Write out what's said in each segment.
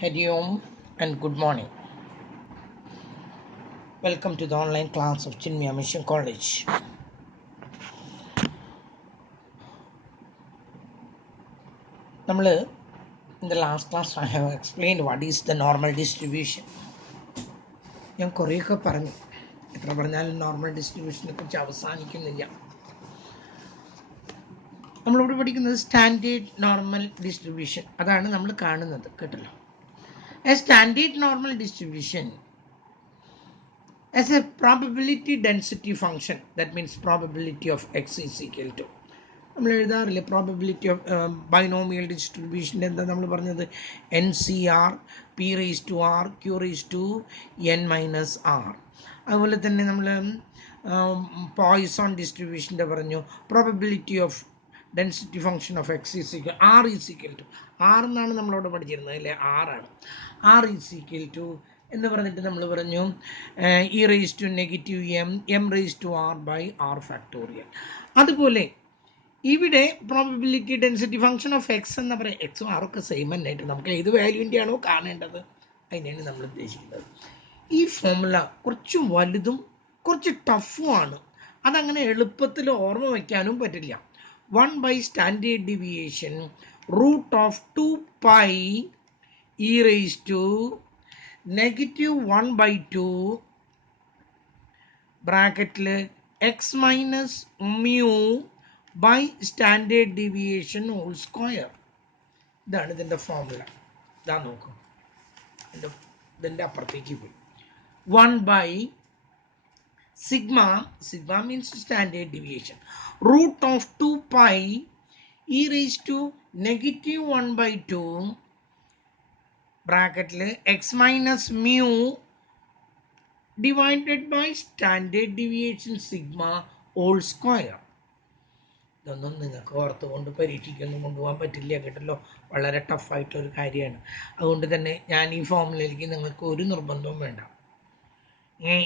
Hari Om and good morning. Welcome to the online class of Chinmaya Mission College. In the last class I have explained what is the normal distribution. ഞാൻ കുറേയൊക്കെ പറഞ്ഞു, എത്ര പറഞ്ഞാലും normal ഡിസ്ട്രിബ്യൂഷനെ കുറിച്ച് അവസാനിക്കുന്നില്ല. നമ്മളിവിടെ പഠിക്കുന്നത് സ്റ്റാൻഡേർഡ് നോർമൽ ഡിസ്ട്രിബ്യൂഷൻ, അതാണ് നമ്മൾ കാണുന്നത് കേട്ടല്ലോ. A standard normal distribution as a probability density function, that means probability of x is equal to, നമ്മൾ എഴുതാറില്ലേ പ്രോബബിലിറ്റി ഓഫ് ബൈനോമിയൽ ഡിസ്ട്രിബ്യൂഷൻ്റെ എന്താ നമ്മൾ പറഞ്ഞത്, NCR P raise to R Q raise to N minus R. അതുപോലെ തന്നെ നമ്മൾ Poisson ഡിസ്ട്രിബ്യൂഷൻ്റെ പറഞ്ഞു probability of density function of x is equal R is equal to R എന്നാണ് നമ്മളവിടെ പഠിച്ചിരുന്നത് അല്ലേ, R ആണ്. R ഈസ് ഈക്വൽ ടു എന്ന് പറഞ്ഞിട്ട് നമ്മൾ പറഞ്ഞു E raise to negative M raise to R by R factorial. അതുപോലെ ഇവിടെ probability density function of x എന്ന് പറയാം, എക്സും ആറൊക്കെ സെയിം തന്നെയായിട്ട് നമുക്ക് ഏത് വാല്യൂവിൻ്റെ ആണോ കാണേണ്ടത് അതിനെയാണ് നമ്മൾ ഉദ്ദേശിക്കുന്നത്. ഈ ഫോമുല കുറച്ച് വലുതും കുറച്ച് ടഫുമാണ്, അതങ്ങനെ എളുപ്പത്തിൽ ഓർമ്മ വയ്ക്കാനും പറ്റില്ല. 1 by standard deviation root of 2 pi E raise to negative 1 by 2 ബ്രാക്കറ്റിൽ x minus mu by standard deviation whole square. ഇതാണ് ഇതിൻ്റെ ഫോമുല. ഇതാ നോക്കും, ഇതിൻ്റെ അപ്പുറത്തേക്ക് പോയി 1 by sigma means standard deviation root of 2 pi E raise to negative 1 by 2 ബ്രാക്കറ്റിൽ x minus mu divided by standard deviation sigma whole square. ഇതൊന്നും നിങ്ങൾക്ക് ഓർത്തുകൊണ്ട് പരീക്ഷയ്ക്കൊന്നും കൊണ്ടുപോകാൻ പറ്റില്ല കേട്ടല്ലോ, വളരെ ടഫായിട്ടൊരു കാര്യമാണ്. അതുകൊണ്ട് തന്നെ ഞാൻ ഈ ഫോമിലേക്ക് നിങ്ങൾക്ക് ഒരു നിർബന്ധവും വേണ്ട.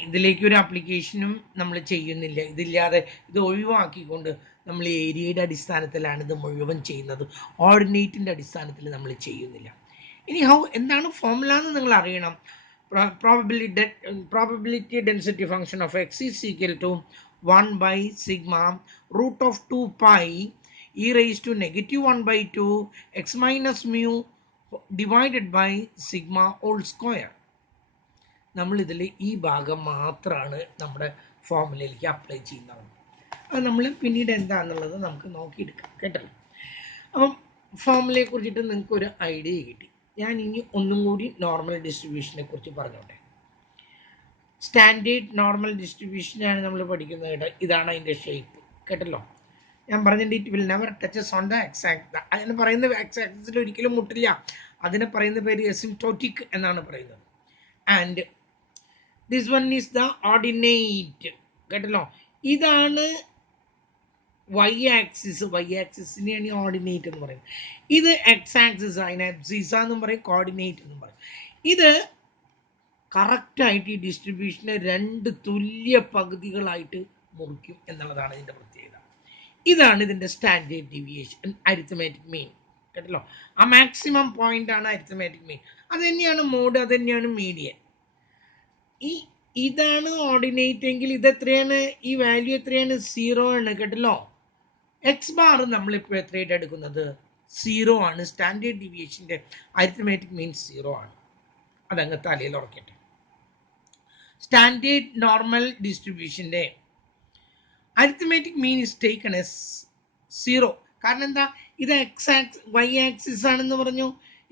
ഇതിലേക്ക് ഒരു ആപ്ലിക്കേഷനും നമ്മൾ ചെയ്യുന്നില്ല. ഇതില്ലാതെ ഇത് ഒഴിവാക്കിക്കൊണ്ട് നമ്മൾ ഏരിയയുടെ അടിസ്ഥാനത്തിലാണ് ഇത് മുഴുവൻ ചെയ്യുന്നത്, ഓർഡിനേറ്റിൻ്റെ അടിസ്ഥാനത്തിൽ നമ്മൾ ചെയ്യുന്നില്ല. ഇനി എന്താണ് ഫോമുല എന്ന് നിങ്ങൾ അറിയണം. Probability density function of x is equal to 1 by sigma root of 2 pi E raised to negative 1 by 2 x minus mu divided by sigma whole square. നമ്മൾ ഇതിൽ ഈ ഭാഗം മാത്രമാണ് നമ്മുടെ ഫോമുലയിലേക്ക് അപ്ലൈ ചെയ്യുന്നത്. അത് നമ്മൾ പിന്നീട് എന്താണെന്നുള്ളത് നമുക്ക് നോക്കിയെടുക്കാം കേട്ടല്ലോ. അപ്പം ഫോമുലയെ കുറിച്ചിട്ട് നിങ്ങൾക്കൊരു ഐഡിയ കിട്ടി. ഞാൻ ഇനി ഒന്നും കൂടി നോർമൽ ഡിസ്ട്രിബ്യൂഷനെ കുറിച്ച് പറഞ്ഞോട്ടെ. സ്റ്റാൻഡേർഡ് നോർമൽ ഡിസ്ട്രിബ്യൂഷനാണ് നമ്മൾ പഠിക്കുന്നത് കേട്ടോ. ഇതാണ് അതിൻ്റെ ഷേപ്പ് കേട്ടല്ലോ. ഞാൻ പറഞ്ഞിട്ട് it will never touches on the X axis. അതിന് പറയുന്ന എക്സ് ആക്സിസിൽ ഒരിക്കലും മുട്ടില്ല. അതിനെ പറയുന്ന പേര് എസിംപ്റ്റോട്ടിക് എന്നാണ് പറയുന്നത്. And this one is the ordinate കേട്ടല്ലോ. ഇതാണ് വൈ ആക്സിസിനെയാണ് ഓർഡിനേറ്റ് എന്ന് പറയുന്നത്. ഇത് എക്സ് ആക്സിസ്, അതിനെ എബ്സീസ എന്നും പറയും, കോർഡിനേറ്റ് എന്നും പറയും. ഇത് കറക്റ്റായിട്ട് ഈ ഡിസ്ട്രിബ്യൂഷനെ 2 തുല്യ പകുതികളായിട്ട് മുറിക്കും എന്നുള്ളതാണ് ഇതിൻ്റെ പ്രത്യേകത. ഇതാണ് ഇതിൻ്റെ സ്റ്റാൻഡേർഡ് ഡീവിയേഷൻ, അരിത്തമാറ്റിക് മീൻ കേട്ടല്ലോ. ആ മാക്സിമം പോയിന്റ് ആണ് അരിത്തമാറ്റിക് മീൻ. അത് തന്നെയാണ് മോഡ്, അത് തന്നെയാണ് മീഡിയൻ. ഇതാണ് ഓർഡിനേറ്റ് എങ്കിൽ ഇതെത്രയാണ്, ഈ വാല്യൂ എത്രയാണ്, 0 ആണ് കേട്ടല്ലോ. എക്സ് ബാർ നമ്മളിപ്പോൾ എത്രയായിട്ട് എടുക്കുന്നത്, 0 ആണ്. സ്റ്റാൻഡേർഡ് ഡീവിയേഷൻ്റെ അരിത്തമാറ്റിക് മീൻ 0 ആണ്. അതങ്ങ് തലയിൽ ഉറക്കട്ടെ. സ്റ്റാൻഡേർഡ് നോർമൽ ഡിസ്ട്രിബ്യൂഷൻ്റെ arithmetic mean is taken as 0. കാരണം എന്താ, ഇത് വൈ ആക്സിസ് ആണെന്ന് പറഞ്ഞു,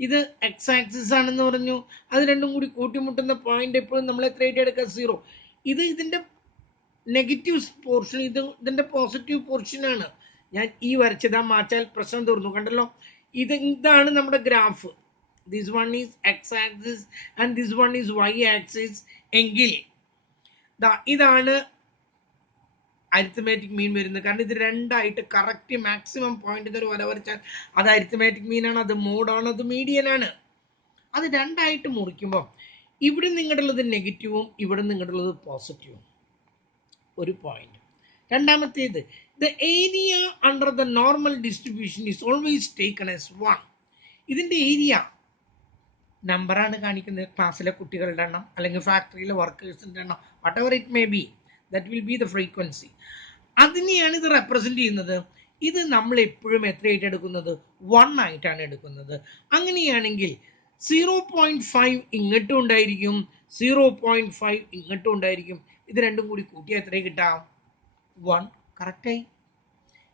ഇത് എക്സ് ആക്സിസ് ആണെന്ന് പറഞ്ഞു. അത് രണ്ടും കൂടി കൂട്ടിമുട്ടുന്ന പോയിന്റ് എപ്പോഴും നമ്മൾ എത്രയായിട്ട് എടുക്കുക, 0. ഇത് ഇതിൻ്റെ നെഗറ്റീവ് പോർഷൻ, ഇതിൻ്റെ പോസിറ്റീവ് പോർഷനാണ്. ഞാൻ ഈ വരച്ചതാ മാറ്റാൽ പ്രശ്നം തീർന്നു കണ്ടല്ലോ. ഇതാണ് നമ്മുടെ graph. This one is x axis and this one is y axis എങ്കിൽ ഇതാണ് അരിത്തമാറ്റിക് മീൻ വരുന്നത്. കാരണം ഇത് രണ്ടായിട്ട് കറക്റ്റ് മാക്സിമം പോയിന്റ് ഒരു വര വരച്ചാൽ അത് അരിത്തമാറ്റിക് മീനാണ്, അത് മോഡാണ്, അത് മീഡിയനാണ്. അത് രണ്ടായിട്ട് മുറിക്കുമ്പോൾ ഇവിടെ നിങ്ങളുള്ളത് നെഗറ്റീവും ഇവിടെ നിങ്ങളുള്ളത് പോസിറ്റീവും ഒരു പോയിന്റ്. രണ്ടാമത്തേത്, the area under the normal distribution is always taken as 1. ഇതിൻ്റെ ഏരിയ നമ്പറാണ് കാണിക്കുന്നത്, ക്ലാസ്സിലെ കുട്ടികളുടെ എണ്ണം അല്ലെങ്കിൽ ഫാക്ടറിയിലെ വർക്കേഴ്സിൻ്റെ എണ്ണം, whatever it may be, that will be the frequency. അതിനെയാണ് ഇത് റെപ്രസെൻറ്റ് ചെയ്യുന്നത്. ഇത് നമ്മൾ എപ്പോഴും എത്രയായിട്ട് എടുക്കുന്നത്? 1 ആയിട്ടാണ് എടുക്കുന്നത്. അങ്ങനെയാണെങ്കിൽ 0.5 ഇങ്ങോട്ടും ഉണ്ടായിരിക്കും, 0.5 ഇങ്ങോട്ടും ഉണ്ടായിരിക്കും. ഇത് രണ്ടും കൂടി കൂട്ടിയാൽ എത്ര കിട്ടാം? 1. കറക്റ്റായി.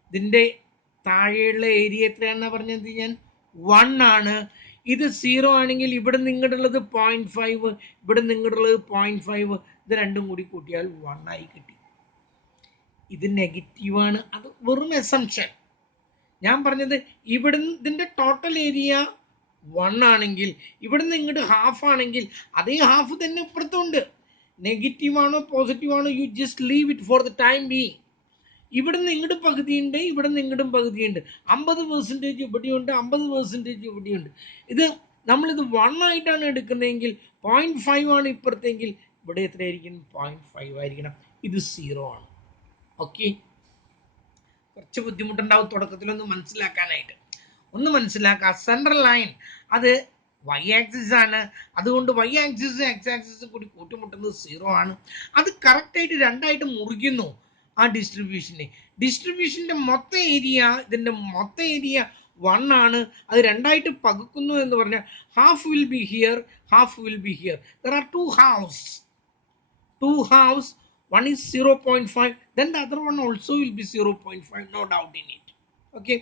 ഇതിൻ്റെ താഴെയുള്ള ഏരിയ എത്രയാണെന്നാണ് പറഞ്ഞത് ഞാൻ? 1 ആണ്. ഇത് 0 ആണെങ്കിൽ ഇവിടെ നിങ്ങളുള്ളത് 0.5, ഇവിടെ നിങ്ങളുള്ളത് 0.5, ഇത് രണ്ടും കൂടി കൂട്ടിയാൽ 1 ആയി കിട്ടി. ഇത് നെഗറ്റീവാണ്, അത് വെറും എസംഷൻ. ഞാൻ പറഞ്ഞത് ഇവിടുന്ന് ഇതിൻ്റെ ടോട്ടൽ ഏരിയ 1 ആണെങ്കിൽ ഇവിടുന്ന് ഇങ്ങോട്ട് ഹാഫ് ആണെങ്കിൽ അതേ ഹാഫ് തന്നെ ഇപ്പുറത്തുണ്ട്. നെഗറ്റീവ് ആണോ പോസിറ്റീവ് ആണോ, you just leave it for the time being. ഇവിടുന്ന് ഇങ്ങോട്ട് പകുതിയുണ്ട്, ഇവിടുന്ന് ഇങ്ങോട്ടും പകുതിയുണ്ട്. 50% ഇവിടെയുണ്ട്, 50% ഇവിടെയുണ്ട്. ഇത് നമ്മളിത് 1 ആയിട്ടാണ് എടുക്കുന്നതെങ്കിൽ 0.5 ആണ് ഇപ്പുറത്തെങ്കിൽ ഇവിടെ എത്രയായിരിക്കും? 0.5 ആയിരിക്കണം. ഇത് 0 ആണ്. ഓക്കെ, കുറച്ച് ബുദ്ധിമുട്ടുണ്ടാവും തുടക്കത്തിലൊന്ന് മനസ്സിലാക്കാനായിട്ട്. ഒന്ന് മനസ്സിലാക്കുക, സെൻട്രൽ ലൈൻ അത് വൈ ആക്സിസ് ആണ്. അതുകൊണ്ട് വൈ ആക്സിസ് എക്സ് ആക്സിസും കൂടി കൂട്ടിമുട്ടുന്നത് 0 ആണ്. അത് കറക്റ്റായിട്ട് രണ്ടായിട്ട് മുറിക്കുന്നു ആ ഡിസ്ട്രിബ്യൂഷൻ്റെ മൊത്തം ഏരിയ, ഇതിൻ്റെ മൊത്തം ഏരിയ 1 ആണ്. അത് രണ്ടായിട്ട് പകുക്കുന്നു എന്ന് പറഞ്ഞാൽ half will be here, half will be here. There are two halves. One is 0.5, then the other one also will be 0.5, no doubt in it. Okay,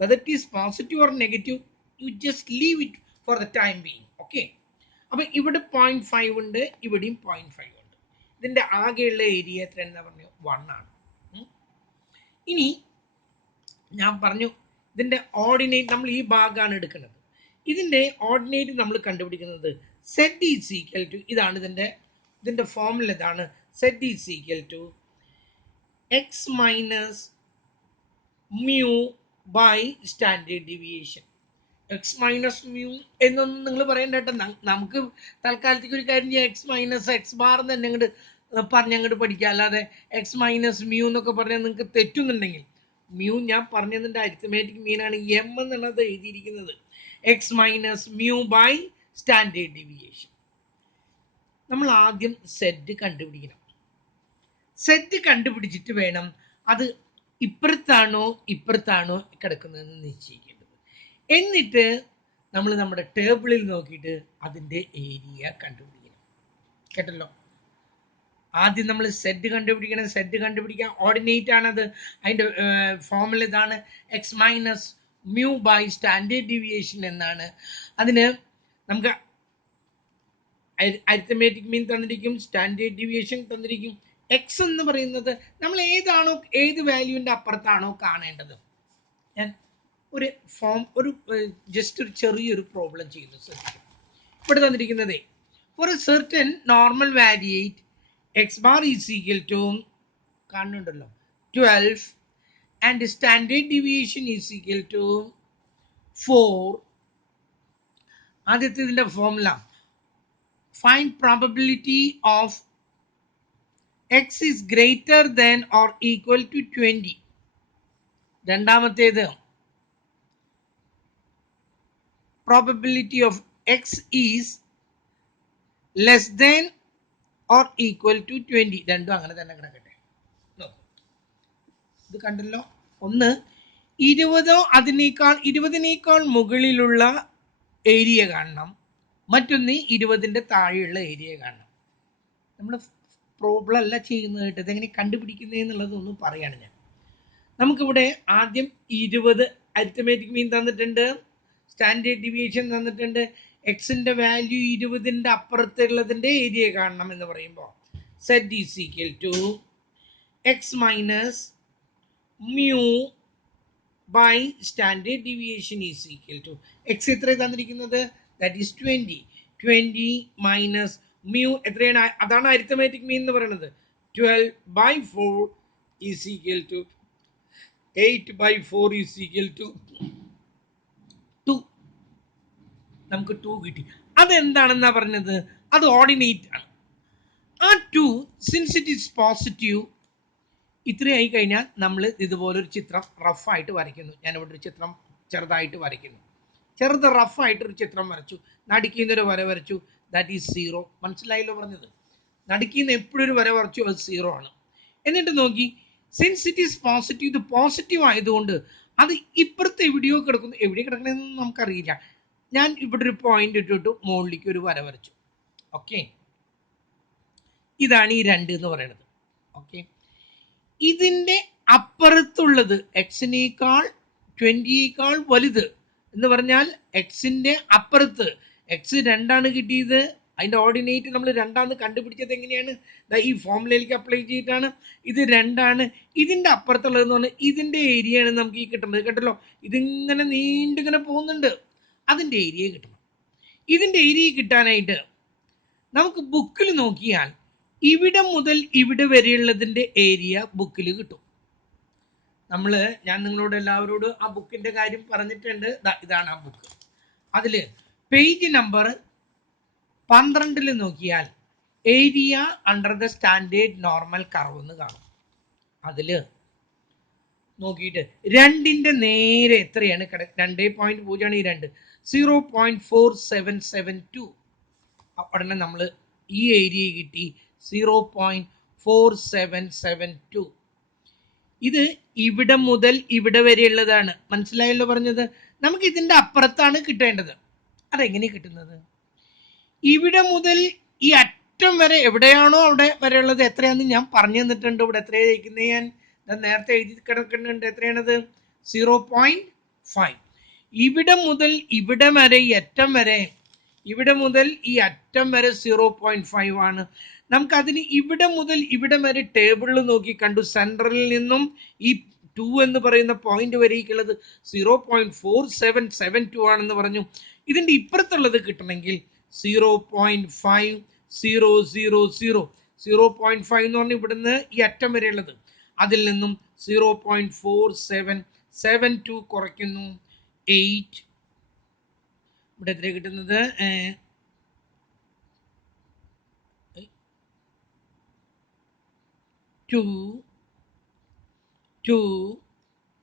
whether it is positive or negative, you just leave it for the time being. Okay, അപ്പോൾ ഇവിടെ 0.5 ഉണ്ട്, ഇവിടെയും 0.5 ഉണ്ട്. ഇതിൻ്റെ ആകെയുള്ള area എത്ര എന്ന് പറഞ്ഞു? 1 ആണ്. ഇനി ഞാൻ പറഞ്ഞു ഇതിൻ്റെ ഓർഡിനേറ്റ് നമ്മൾ ഈ ഭാഗമാണ് എടുക്കുന്നത്. ഇതിൻ്റെ ഓർഡിനേറ്റ് നമ്മൾ കണ്ടുപിടിക്കുന്നത് z ഈസ് ഈക്വൽ ടു, ഇതാണ് ഇതിൻ്റെ ഫോർമുല ഇതാണ്, z is equal to x minus mu by standard deviation. X minus mu എന്നൊന്നും നിങ്ങൾ പറയണ്ട കേട്ടോ. നമുക്ക് തൽക്കാലത്തേക്ക് ഒരു കാര്യം ചെയ്യാം, എക്സ് മൈനസ് എക്സ് ബാർ എന്ന് തന്നെ അങ്ങോട്ട് പഠിക്കുക. അല്ലാതെ എക്സ് മൈനസ് മ്യൂ എന്നൊക്കെ പറഞ്ഞാൽ നിങ്ങൾക്ക് തെറ്റുന്നുണ്ടെങ്കിൽ, മ്യൂ ഞാൻ പറഞ്ഞതിൻ്റെ അരിത്തമാറ്റിക് മീനാണ് എം എന്നുള്ളത് എഴുതിയിരിക്കുന്നത്. X minus mu by standard deviation. നമ്മൾ ആദ്യം സെറ്റ് കണ്ടുപിടിക്കണം. സെറ്റ് കണ്ടുപിടിച്ചിട്ട് വേണം അത് ഇപ്പുറത്താണോ കിടക്കുന്നതെന്ന് നിശ്ചയിക്കേണ്ടത്. എന്നിട്ട് നമ്മൾ നമ്മുടെ ടേബിളിൽ നോക്കിയിട്ട് അതിൻ്റെ ഏരിയ കണ്ടുപിടിക്കണം. കേട്ടല്ലോ? ആദ്യം നമ്മൾ സെറ്റ് കണ്ടുപിടിക്കണം. സെറ്റ് കണ്ടുപിടിക്കാൻ ഓർഡിനേറ്റ് ആണത്. അതിൻ്റെ ഫോർമുല ഇതാണ്, x minus mu by standard deviation എന്നാണ്. അതിന് നമുക്ക് അരിത്തമാറ്റിക് മീൻ തന്നിരിക്കും, സ്റ്റാൻഡേർഡ് ഡീവിയേഷൻ തന്നിരിക്കും. എക്സ് എന്ന് പറയുന്നത് നമ്മൾ ഏത് വാല്യൂവിൻ്റെ അപ്പുറത്താണോ കാണേണ്ടത്. ഞാൻ ഒരു ജസ്റ്റ് ഒരു ചെറിയൊരു പ്രോബ്ലം ചെയ്യുന്നു. ശ്രദ്ധിക്കും, ഇവിടെ തന്നിരിക്കുന്നത് for a certain normal variate x bar is equal to കാണുന്നുണ്ടല്ലോ 12 and standard deviation is equal to 4. ആദ്യത്തെ ഇതിൻ്റെ formula, find probability of x is greater than or equal to 20. രണ്ടാമത്തേത് probability of x is less than or equal to 20. രണ്ടും അങ്ങനെ തന്നെ കിടക്കട്ടെ. ഇത് കണ്ടല്ലോ. ഒന്ന് 20 മുകളിലുള്ള ഏരിയ കാണണം, മറ്റൊന്ന് 20ൻ്റെ താഴെയുള്ള ഏരിയ കാണണം. നമ്മൾ പ്രോബ്ലം അല്ല ചെയ്യുന്നത് കേട്ടോ, ഇതെങ്ങനെ കണ്ടുപിടിക്കുന്നത് എന്നുള്ളതൊന്നും പറയാണ് ഞാൻ. നമുക്കിവിടെ ആദ്യം 20 അരിത്തമാറ്റിക് മീൻ തന്നിട്ടുണ്ട്, സ്റ്റാൻഡേർഡ് ഡീവിയേഷൻ തന്നിട്ടുണ്ട്. എക്സിൻ്റെ വാല്യൂ 20ൻ്റെ അപ്പുറത്തുള്ളതിൻ്റെ ഏരിയ കാണണം എന്ന് പറയുമ്പോൾ z is equal to x minus mu by standard deviation is equal to x എത്ര തന്നിരിക്കുന്നത്? ദാറ്റ് ഈസ് 20 മൈനസ് മ്യൂ എത്രയാണ്? അതാണ് അരിത്തമാറ്റിക് മീൻ എന്ന് പറയുന്നത്. 12/4 is equal to 8/4 is equal to 2. നമുക്ക് 2 കിട്ടി. അതെന്താണെന്നാ പറഞ്ഞത്? അത് ഓർഡിനേറ്റ് ആണ്. ആ 2 സിൻസ് ഇറ്റ് ഈസ് പോസിറ്റീവ് ഇത്രയായി കഴിഞ്ഞാൽ നമ്മൾ ഇതുപോലൊരു ചിത്രം റഫായിട്ട് വരയ്ക്കുന്നു. ഞാനിവിടെ ഒരു ചിത്രം ചെറുതായിട്ട് വരയ്ക്കുന്നു. ചെറുത് റഫായിട്ടൊരു ചിത്രം വരച്ചു, നടുക്കിന്നൊരു വര വരച്ചു, ദാറ്റ് ഈസ് 0. മനസ്സിലായല്ലോ പറഞ്ഞത്? നടുക്കിന്ന് എപ്പോഴും ഒരു വര വരച്ചു, അത് 0 ആണ്. എന്നിട്ട് നോക്കി, സിൻസ് ഇറ്റ് ഈസ് പോസിറ്റീവ്, ഇത് പോസിറ്റീവ് ആയതുകൊണ്ട് അത് ഇപ്പുറത്ത് എവിടെയോ കിടക്കുന്നു. എവിടെ കിടക്കണമെന്ന് നമുക്കറിയില്ല. ഞാൻ ഇവിടെ ഒരു പോയിന്റ് ഇട്ടിട്ട് മുകളിലേക്ക് ഒരു വര വരച്ചു. ഓക്കെ, ഇതാണ് ഈ 2 എന്ന് പറയുന്നത്. ഓക്കെ, ഇതിൻ്റെ അപ്പുറത്തുള്ളത് എക്സിനേക്കാൾ 20യേക്കാൾ വലുത് എന്ന് പറഞ്ഞാൽ എക്സിൻ്റെ അപ്പുറത്ത് എക്സ് 2 കിട്ടിയത്. അതിൻ്റെ ഓർഡിനേറ്റ് നമ്മൾ 2 കണ്ടുപിടിച്ചത് എങ്ങനെയാണ്? ഈ ഫോർമുലയിലേക്ക് അപ്ലൈ ചെയ്തിട്ടാണ്. ഇത് 2. ഇതിൻ്റെ അപ്പുറത്തുള്ളതെന്ന് പറഞ്ഞാൽ ഇതിൻ്റെ ഏരിയയാണ് നമുക്ക് ഈ കിട്ടുന്നത്. കേട്ടല്ലോ, ഇതിങ്ങനെ നീണ്ടിങ്ങനെ പോകുന്നുണ്ട്. അതിൻ്റെ ഏരിയ കിട്ടണം. ഇതിൻ്റെ ഏരിയ കിട്ടാനായിട്ട് നമുക്ക് ബുക്കിൽ നോക്കിയാൽ ഇവിടെ മുതൽ ഇവിടെ വരെയുള്ളതിൻ്റെ ഏരിയ ബുക്കിൽ കിട്ടും. ഞാൻ നിങ്ങളോട് എല്ലാവരോടും ആ ബുക്കിൻ്റെ കാര്യം പറഞ്ഞിട്ടുണ്ട്. ഇതാണ് ആ ബുക്ക്. അതിൽ പേജ് നമ്പർ 12 നോക്കിയാൽ area under the standard normal curve എന്ന് കാണും. അതിൽ നോക്കിയിട്ട് 2ന്റെ നേരെ എത്രയാണ് 2.0 ആണ് ഈ 2, 0.4772. ഉടനെ നമ്മൾ ഈ ഏരിയ കിട്ടി 0.4772. ഇത് ഇവിടെ മുതൽ ഇവിടെ വരെയുള്ളതാണ്. മനസ്സിലായല്ലോ പറഞ്ഞത്? നമുക്ക് ഇതിൻ്റെ അപ്പുറത്താണ് കിട്ടേണ്ടത്. അതെങ്ങനെ കിട്ടുന്നത്? ഇവിടെ മുതൽ ഈ അറ്റം വരെ എവിടെയാണോ അവിടെ വരെയുള്ളത് എത്രയാണെന്ന് ഞാൻ പറഞ്ഞു തന്നിട്ടുണ്ട്. ഇവിടെ എത്രയാണ് ജയിക്കുന്നത്? ഞാൻ നേരത്തെ എഴുതി കിടക്കുന്നുണ്ട്. എത്രയാണത്? 0.5. ഇവിടെ മുതൽ ഇവിടെ വരെ ഈ അറ്റം വരെ, ഇവിടെ മുതൽ ഈ അറ്റം വരെ 0.5 ആണ്. നമുക്കതിന് ഇവിടെ മുതൽ ഇവിടെ വരെ ടേബിളിൽ നോക്കി കണ്ടു. സെൻട്രലിൽ നിന്നും ഈ 2 എന്ന് പറയുന്ന പോയിന്റ് വരേക്കുള്ളത് 0.4772 ആണെന്ന് പറഞ്ഞു. ഇതിൻ്റെ ഇപ്പുറത്തുള്ളത് കിട്ടണമെങ്കിൽ 0.5000. 0.5 എന്ന് പറഞ്ഞാൽ ഇവിടുന്ന് ഈ അറ്റം വരെയുള്ളത്. അതിൽ നിന്നും 0.4772 കുറയ്ക്കുന്നു 8. ഇവിടെ എത്ര കിട്ടുന്നത്? 2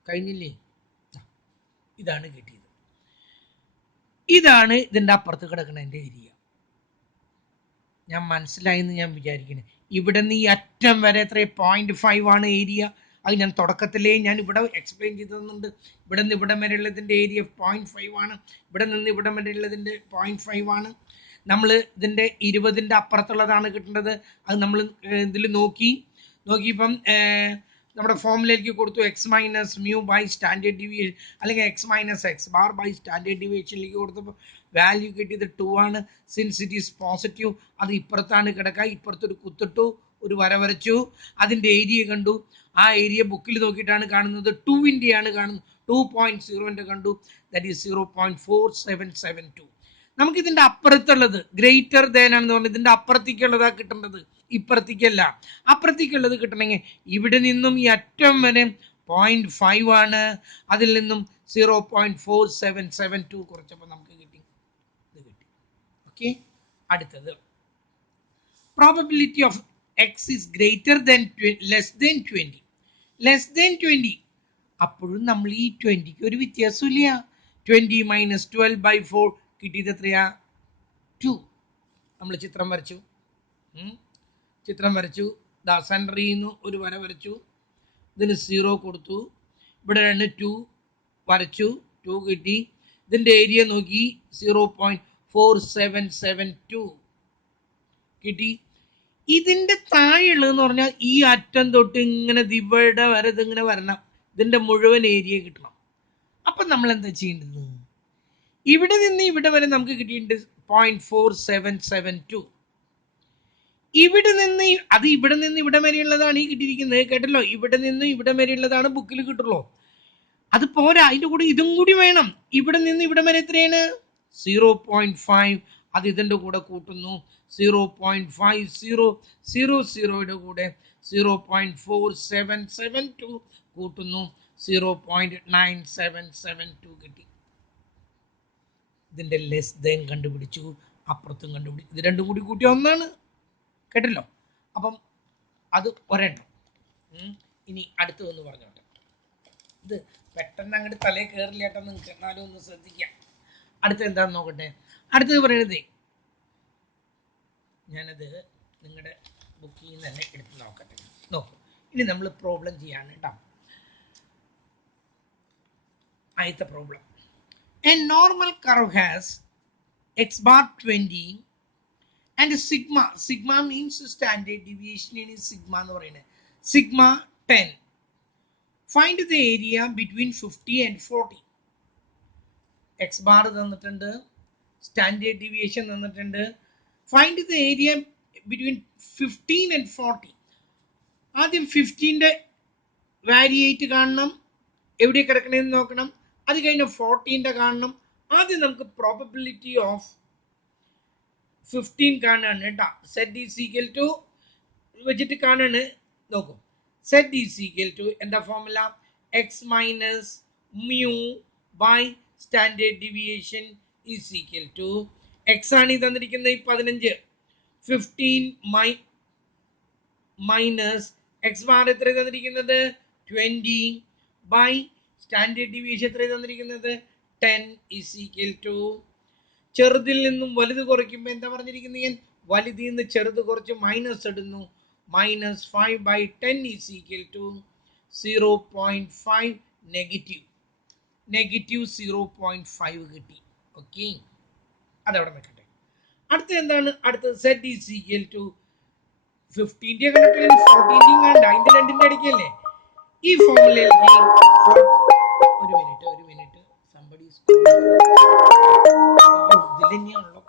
കഴിഞ്ഞില്ലേ? ഇതാണ് കിട്ടിയത്. ഇതാണ് ഇതിൻ്റെ അപ്പുറത്ത് കിടക്കുന്നതിൻ്റെ ഏരിയ. ഞാൻ മനസ്സിലായെന്ന് ഞാൻ വിചാരിക്കുന്നത്. ഇവിടെ നിന്ന് ഈ അറ്റം വരെ എത്ര? 0.5 ആണ് ഏരിയ. അത് ഞാൻ തുടക്കത്തിലേ ഞാൻ ഇവിടെ എക്സ്പ്ലെയിൻ ചെയ്ത് തന്നിട്ടുണ്ട്. ഇവിടെ നിന്ന് ഇവിടം വരെയുള്ളതിൻ്റെ ഏരിയ 0.5 ആണ്. ഇവിടെ നിന്ന് ഇവിടം വരെയുള്ളതിൻ്റെ 0.5 ആണ്. നമ്മൾ ഇതിൻ്റെ 20ൻ്റെ അപ്പുറത്തുള്ളതാണ് കിട്ടേണ്ടത്. അത് നമ്മൾ ഇതിൽ നോക്കിയപ്പം നമ്മുടെ ഫോമിലേക്ക് കൊടുത്തു. X minus mu by standard deviation, അല്ലെങ്കിൽ X minus X bar by standard ഡീവിയേഷനിലേക്ക് കൊടുത്തപ്പോൾ വാല്യൂ കിട്ടിയത് 2 ആണ്. സിൻസ് ഇറ്റ് ഈസ് പോസിറ്റീവ്, അത് ഇപ്പുറത്താണ് കിടക്കുക. ഇപ്പുറത്തൊരു കുത്തിട്ടു, ഒരു വര വരച്ചു, അതിൻ്റെ ഏരിയ കണ്ടു. ആ ഏരിയ ബുക്കിൽ നോക്കിയിട്ടാണ് കാണുന്നത്. 2ൻ്റെ കാണുന്നത്. 2.0 കണ്ടു. That is 0.4772. നമുക്കിതിൻ്റെ അപ്പുറത്തുള്ളത് ഗ്രേറ്റർ ദാൻ ആണെന്ന് പറഞ്ഞാൽ ഇതിൻ്റെ അപ്പുറത്തേക്കുള്ളതാണ് കിട്ടേണ്ടത്, ഇപ്പുറത്തേക്കല്ല. അപ്പുറത്തേക്കുള്ളത് കിട്ടണമെങ്കിൽ ഇവിടെ നിന്നും ഈ അറ്റം വരെ 0.5 ആണ്. അതിൽ നിന്നും 0.4772 കുറച്ചപ്പോൾ നമുക്ക് കിട്ടി. ഇത് കിട്ടി. ഓക്കെ, അടുത്തത് probability of x is greater than less than 20. Less than 20 അപ്പോഴും നമ്മൾ ഈ 20ക്ക് ഒരു വ്യത്യാസമില്ല. 20 മൈനസ് 12/4 കിട്ടിയത് എത്രയാ? 2. നമ്മൾ ചിത്രം വരച്ചു. ദാ സെൻറ്ററിൽ നിന്ന് ഒരു വര വരച്ചു, ഇതിന് 0 കൊടുത്തു. ഇവിടെ 2 വരച്ചു, 2 കിട്ടി. ഇതിൻ്റെ ഏരിയ നോക്കി 0.4772 കിട്ടി. ഇതിൻ്റെ താഴെയുള്ളതെന്ന് പറഞ്ഞാൽ ഈ അറ്റം തൊട്ട് ഇങ്ങനെ ഇവിടെ വരെ ഇതിങ്ങനെ വരണം. ഇതിൻ്റെ മുഴുവൻ ഏരിയ കിട്ടണം. അപ്പം നമ്മൾ എന്താ ചെയ്യേണ്ടത്? ഇവിടെ നിന്ന് ഇവിടെ വരെ നമുക്ക് കിട്ടിയിട്ടുണ്ട് 0.4772. ഇവിടെ നിന്ന് ഇവിടെ വരെയുള്ളതാണ് ഈ കിട്ടിയിരിക്കുന്നത്. കേട്ടല്ലോ, ഇവിടെ നിന്ന് ഇവിടെ വരെയുള്ളതാണ് ബുക്കിൽ കിട്ടുള്ളൂ. അത് പോരാ, അതിൻ്റെ കൂടെ ഇതും കൂടി വേണം. ഇവിടെ നിന്ന് ഇവിടെ വരെ എത്രയാണ്? 0.5. അത് ഇതിൻ്റെ കൂടെ കൂട്ടുന്നു. 0.5000 കൂടെ 0.4772 കൂട്ടുന്നു. 0.9772 കിട്ടി. ഇതിൻ്റെ ലെസ് ദാൻ കണ്ടുപിടിച്ചു, അപ്പുറത്തും കണ്ടുപിടിച്ചു. ഇത് രണ്ടും കൂടി കൂട്ടിയ ഒന്നാണ്. കേട്ടല്ലോ. അപ്പം അത് ഒരെണ്ണം. ഇനി അടുത്തതെന്ന് പറഞ്ഞോട്ടെ. ഇത് പെട്ടെന്ന് അങ്ങോട്ട് തലയിൽ കയറില്ല കേട്ടോ നിങ്ങൾക്ക്, എന്നാലും ഒന്ന് ശ്രദ്ധിക്കാം. അടുത്തത് എന്താണെന്ന് നോക്കട്ടെ. അടുത്തത് പറയുന്നത്, ഞാനത് നിങ്ങളുടെ ബുക്കിൽ നിന്ന് തന്നെ എടുത്ത് നോക്കട്ടെ. നോക്കും, ഇനി നമ്മൾ പ്രോബ്ലം ചെയ്യാണ് കേട്ടോ. ആദ്യത്തെ problem, A normal curve has x bar 20 and sigma means standard deviation in sigma എന്ന് പറയുന്നത് sigma 10. Find the area between 50 and 40. x bar തന്നിട്ടുണ്ട്, സ്റ്റാൻഡേർഡ് ഡീവിയേഷൻ തന്നിട്ടുണ്ട്. Find the area between 15 and 40. ആദ്യം 15ന്റെ വാരിയേറ്റ് കാണണം, എവിടെ കിടക്കണമെന്ന് നോക്കണം. അത് കഴിഞ്ഞ് 40ന്റെ കാണണം. ആദ്യം നമുക്ക് പ്രോബബിലിറ്റി ഓഫ് 15 കാണാണ് കേട്ടോ. സെറ്റ് ഈസ് ഈക്വൽ ടു വെച്ചിട്ട് കാണാണ്. നോക്കും, സെറ്റ് ഈസ് ഈക്വൽ ടു എന്താ formula, x minus mu by standard deviation is equal to x ആണ് ഈ തന്നിരിക്കുന്നത് 15, 15 മൈനസ് എക്സ് ബാർ എത്ര തന്നിരിക്കുന്നത് 20 ബൈ സ്റ്റാൻഡേർഡ് ഡീവിയേഷൻ എത്ര തന്നിരിക്കുന്നത് 10 ഈസ് ഈക്വൽ ടു, ചെറുതിൽ നിന്നും വലുത് കുറയ്ക്കുമ്പോൾ എന്താ പറഞ്ഞിരിക്കുന്നത്, ഞാൻ വലുതിൽ നിന്ന് ചെറുത് കുറച്ച് മൈനസ് ഇടുന്നു. Minus 5/10 is equal to 0.5 negative 0.5 കിട്ടി. ഓക്കെ, അതവിടെ നിൽക്കട്ടെ. അടുത്തത് എന്താണ്, അടുത്തത് സെറ്റ് ഈസ് ഈക്വൽ ടു 15ന്റെ കണക്കിൽ 14ന്റെയും കണ്ട, അതിന്റെ രണ്ടിന്റെ ഇടയ്ക്കല്ലേ ഈ ഫോർമുലയിലേക്ക്. ഒരു മിനിറ്റ് സംബഡി ഇതിൽ തന്നെയാണല്ലോ